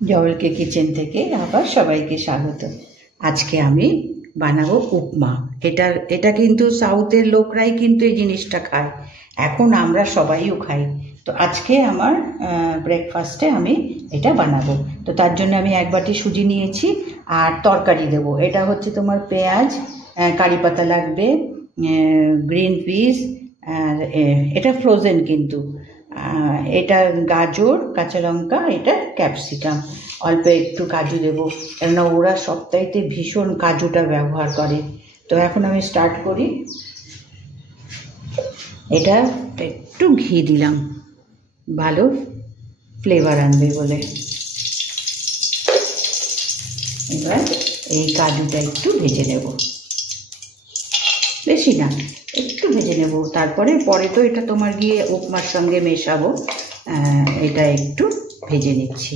জবলকে kitchen থেকে আবার সবাইকে স্বাগত। আজকে আমি বানাবো উপমা। এটা কিন্তু সাউথের লোকরাই কিন্তু এই জিনিসটা খায়, এখন আমরা সবাইও খাই। তো আজকে আমার ব্রেকফাস্টে আমি এটা বানাবো। তো তার জন্য আমি এক বাটি সুজি নিয়েছি আর তরকারি দেবো। এটা হচ্ছে তোমার পেঁয়াজ, কারি পাতা লাগবে, গ্রিন পিস, আর এটা ফ্রোজেন কিন্তু, এটা গাজর, কাঁচা লঙ্কা, এটা ক্যাপসিকাম, অল্প একটু কাজু দেবো, কেননা ওরা সপ্তাহেতে ভীষণ কাজুটা ব্যবহার করে। তো এখন আমি স্টার্ট করি। এটা একটু ঘি দিলাম, ভালো ফ্লেভার আনবে বলে। এবার এই কাজুটা একটু ভেজে নেব, বেশি না, একটু ভেজে নেব। তারপরে তো এটা তোমার গিয়ে উপমার সঙ্গে মেশাবো। এটা একটু ভেজে নিচ্ছি।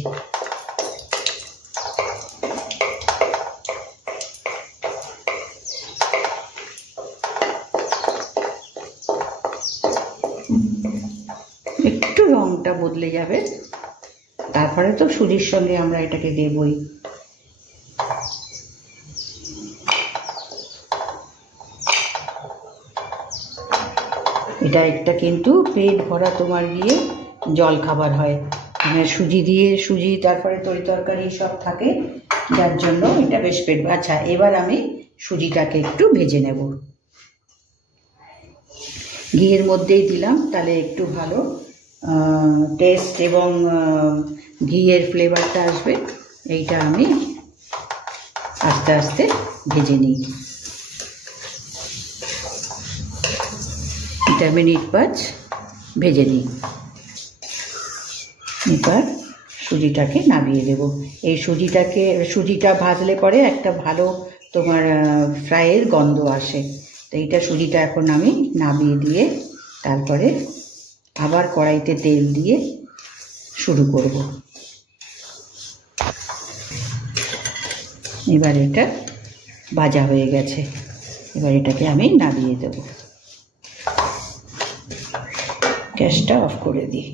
একটু রঙটা বদলে যাবে, তারপরে তো সুজির সঙ্গে আমরা এটাকে দেবই। এটা একটা কিন্তু পেট ভরা তোমার গিয়ে জল খাবার হয়, মানে সুজি তারপরে তরকারি সব থাকে, যার জন্য এটা বেশ পেট। আচ্ছা, এবার আমি সুজিটাকে একটু ভেজে নেব, ঘিয়ের মধ্যেই দিলাম, তাহলে একটু ভালো টেস্ট এবং ঘিয়ের ফ্লেভারটা আসবে। এইটা আমি আস্তে আস্তে ভেজে নিই। এটা মিনিট 5 ভেজে নিই। এবার সুজিটাকে নামিয়ে দেব। এই সুজিটা ভাজলে পরে একটা ভালো তোমার ফ্রাইয়ের গন্ধ আসে। তো এইটা সুজিটা এখন আমি নামিয়ে দিয়ে তারপরে আবার কড়াইতে তেল দিয়ে শুরু করব। এবার এটা ভাজা হয়ে গেছে, এবার এটাকে আমি নামিয়ে দেব। গ্যাসটা অফ করে দিই।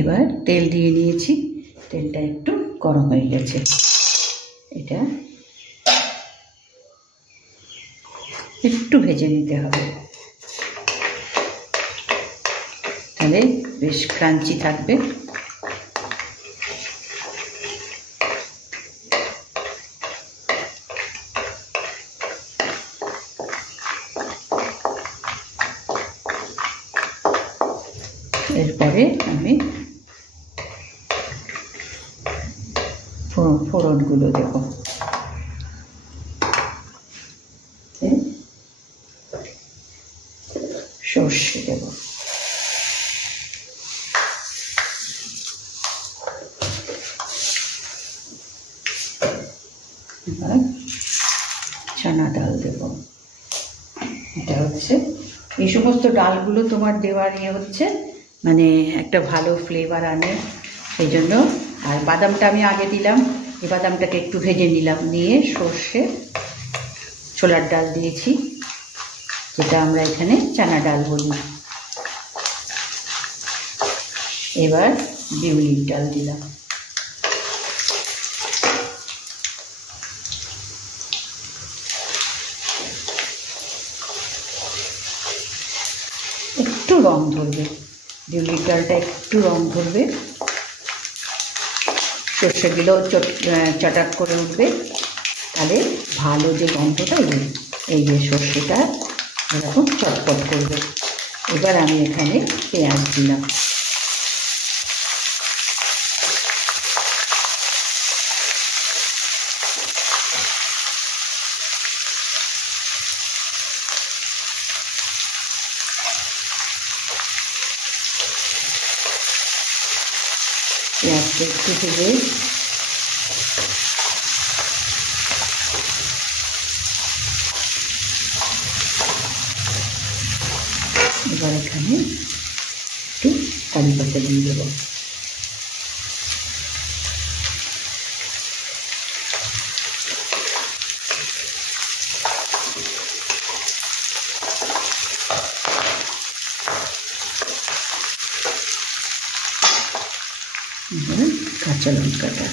এবার তেল দিয়ে নিয়েছি, তেলটা একটু গরম হয়ে গেছে। এটা একটু ভেজে নিতে হবে, তাহলে বেশ ক্রাঞ্চি থাকবে। এরপরে আমি ফোড়নগুলো দেব। সর্ষে দেব, এবার চানা ডাল দেব। এটা হচ্ছে, এই সমস্ত ডালগুলো তোমার দেওয়ার হচ্ছে মানে একটা ভালো ফ্লেভার আনে, সেই জন্য। আর বাদামটা আমি আগে দিলাম, এই বাদামটাকে একটু ভেজে নিলাম, নিয়ে সর্ষে ছোলার ডাল দিয়েছি, যেটা আমরা এখানে চানা ডাল বলি। এবার বিউলির ডাল দিলাম, একটু রং ধরবে, বিউলির ডালটা একটু রং ধরবে, সর্ষেগুলো চটাক করে উঠবে, তাহলে ভালো যে গন্ধটা এই যে সর্ষেটা এরকম চটপট করবে। এবার আমি এখানে পেঁয়াজ দিলাম, পেঁয়াজটা একটু ভেজে এবার এখানে একটু কারি পাতা দিয়ে দেবো। কাঁচা লঙ্কাটা।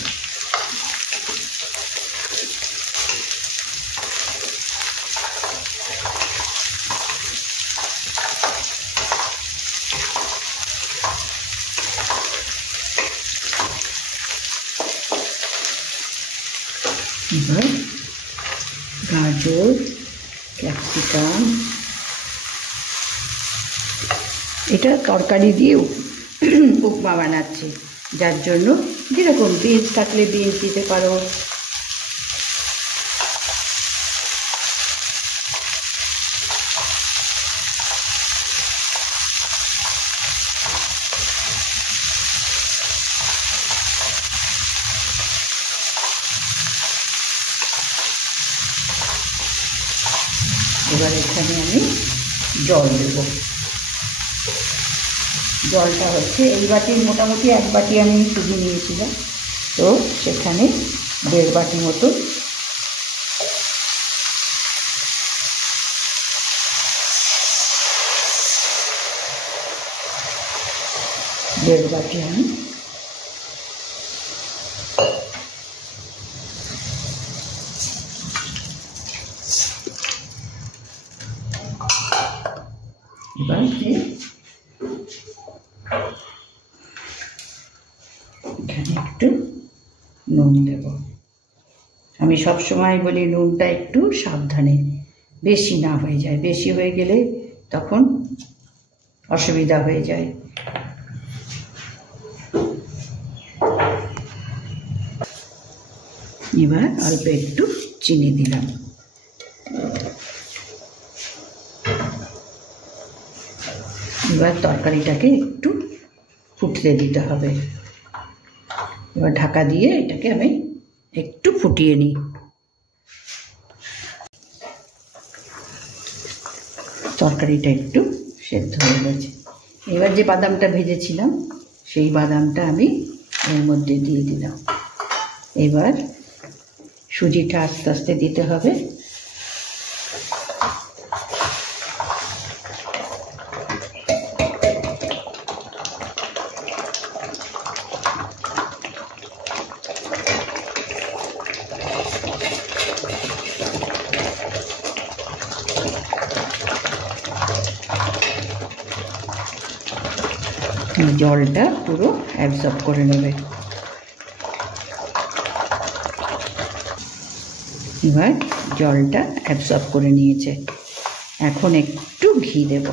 এবার গাজর, ক্যাপসিকাম, এটা তরকারি দিয়েও উপমা বানাচ্ছি, যার জন্য যেরকম বিনস থাকলে বিনস দিতে পারো। এবার এখানে আমি জল দেব। জলটা হচ্ছে এই বাটির মোটামুটি 1 বাটি আমি সুজি নিয়েছিলাম, তো সেখানে 1.5 বাটি মতো আমি এবার এখানে একটু নুন দেব। আমি সবসময় বলি নুনটা একটু সাবধানে, বেশি না হয়ে যায়, বেশি হয়ে গেলে তখন অসুবিধা হয়ে যায়। এবার অল্প একটু চিনি দিলাম। এবার তরকারিটাকে একটু ফুটতে দিতে হবে। এবার ঢাকা দিয়ে এটাকে আমি একটু ফুটিয়ে নিই। তরকারিটা একটু সেদ্ধ হয়ে গেছে। এবার যে বাদামটা ভেজেছিলাম সেই বাদামটা আমি এর মধ্যে দিয়ে দিলাম। এবার সুজিটা আস্তে আস্তে দিতে হবে। জলটা পুরো অ্যাবজর্ব করে নেবে। এবার জলটা অ্যাবজর্ব করে নিয়েছে, এখন একটু ঘি দেব।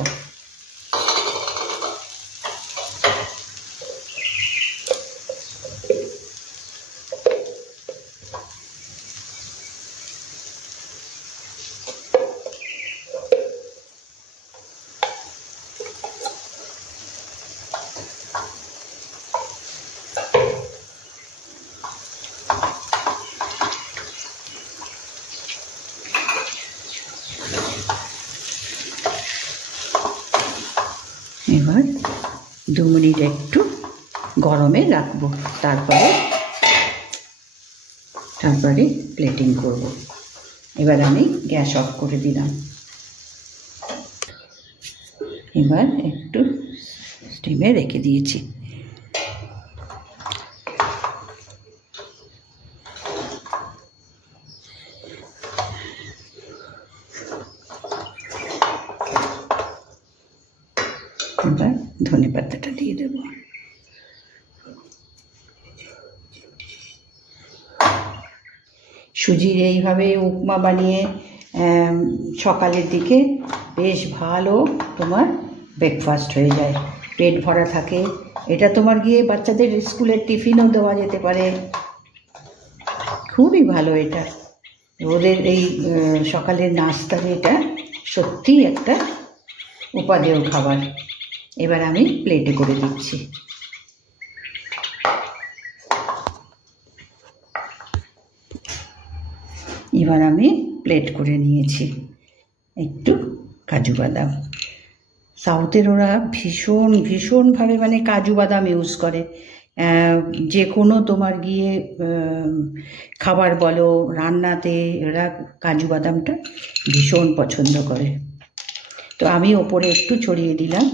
এবার 2 মিনিট একটু গরমে রাখবো, তারপরে প্লেটিং করব। এবার আমি গ্যাস অফ করে দিলাম। এবার একটু স্টিমে রেখে দিয়েছি। এবার ধনে পাতাটা দিয়ে দেব। সুজির এইভাবে উপমা বানিয়ে সকালের দিকে বেশ ভালো তোমার ব্রেকফাস্ট হয়ে যায়, পেট ভরা থাকে। এটা তোমার গিয়ে বাচ্চাদের স্কুলের টিফিনও দেওয়া যেতে পারে, খুবই ভালো এটা। ওদের এই সকালের নাস্তার এটা সত্যিই একটা উপাদেয় খাবার। এবার আমি প্লেটে করে দিচ্ছি। এবার আমি প্লেট করে নিয়েছি। একটু কাজু বাদাম, সাউথের ওরা ভীষণভাবে মানে কাজু বাদাম ইউজ করে। যে কোনো তোমার গিয়ে খাবার বলো, রান্নাতে ওরা কাজু বাদামটা ভীষণ পছন্দ করে। তো আমি ওপরে একটু ছড়িয়ে দিলাম।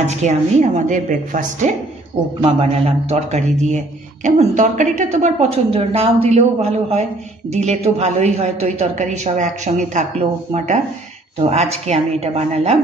আজকে আমি আমাদের ব্রেকফাস্টে উপমা বানালাম তরকারি দিয়ে। কেমন, তরকারিটা তোমার পছন্দ, নাও দিলেও ভালো হয়, দিলে তো ভালোই হয়, তো এই তরকারি সব একসঙ্গে থাকলো উপমাটা। তো আজকে আমি এটা বানালাম,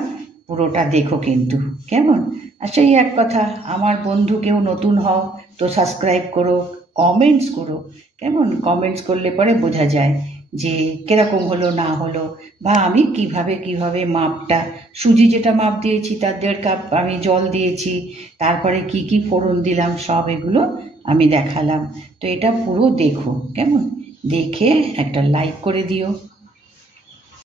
পুরোটা দেখো কিন্তু। কেমন, আর সেই এক কথা, আমার বন্ধু কেউ নতুন হও তো সাবস্ক্রাইব করো, কমেন্টস করো। কেমন, কমেন্টস করলে পরে বোঝা যায় যে কিরকম হলো না হলো, বা আমি কিভাবে মাপটা, সুজি যেটা মাপ দিয়েছি তার 1.5 কাপ আমি জল দিয়েছি, তারপরে কি ফোড়ন দিলাম সব এগুলো আমি দেখালাম। তো এটা পুরো দেখো, কেমন, দেখে একটা লাইক করে দিও।